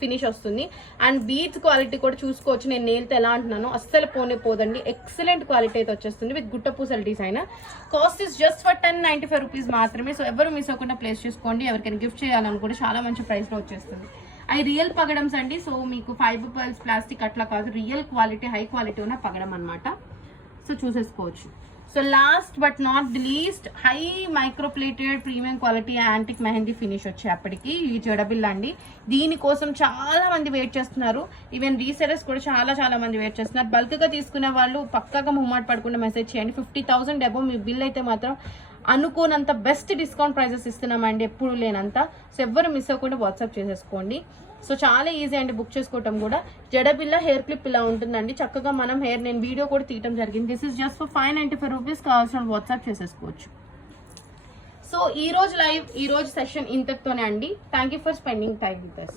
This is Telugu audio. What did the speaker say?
ఫినిష్ వస్తుంది. అండ్ బీడ్స్ క్వాలిటీ కూడా చూసుకోవచ్చు. నేను నేల్తో ఎలా అంటున్నాను, అస్సలు పోదండి. ఎక్సలెంట్ క్వాలిటీ అయితే వచ్చేస్తుంది విత్ గుట్టపూసల design. Cost is just for 1095 rupees మాత్రమే. సో ఎవరు మిస్ అవ్వకుండా ప్లేస్ చేసుకోండి. ఎవరికైనా గిఫ్ట్ చేయాలనుకుంటే చాలా మంచి ప్రైస్ లో వచ్చేస్తుంది. అవి రియల్ పగడమ్స్ అండి. సో మీకు ఫైబర్ పర్ల్స్ ప్లాస్టిక్ అట్లా కాదు, రియల్ క్వాలిటీ హై క్వాలిటీ ఉన్న పగడం అనమాట. సో చూసేసుకోవచ్చు. So last but not the least, high microplated premium quality antique mehndi finish వచ్చేప్పటికి ఈ జడబిల్ల అండి. దీనికోసం చాలా మంది వెయిట్ చేస్తున్నారు. ఈవెన్ రీసెలర్స్ కూడా చాలా మంది వెయిట్ చేస్తున్నారు. బల్క్ గా తీసుకునే వాళ్ళు పక్కాగా మొహమాట పడకుండా మెసేజ్ చేయండి. 50,000 అబౌవ్ మీ బిల్ అయితే మాత్రం అనుకోనంత బెస్ట్ డిస్కౌంట్ ప్రైజెస్ ఇస్తున్నామండి, ఎప్పుడు లేనంత. సో ఎవ్వరు మిస్ అవ్వకుండా వాట్సాప్ చేసేసుకోండి. సో చాలా ఈజీ అండి బుక్ చేసుకోవటం కూడా. జడబిల్ల హెయిర్ క్లిప్ ఇలా ఉంటుందండి. చక్కగా మనం హెయిర్, నేను వీడియో కూడా తీయటం జరిగింది. This is just for 595 rupees. కావాల్సిన వాట్సాప్ చేసేసుకోవచ్చు. సో ఈ రోజు లైవ్, ఈ రోజు సెషన్ ఇంతటితోనే అండి. Thank you for spending time with us.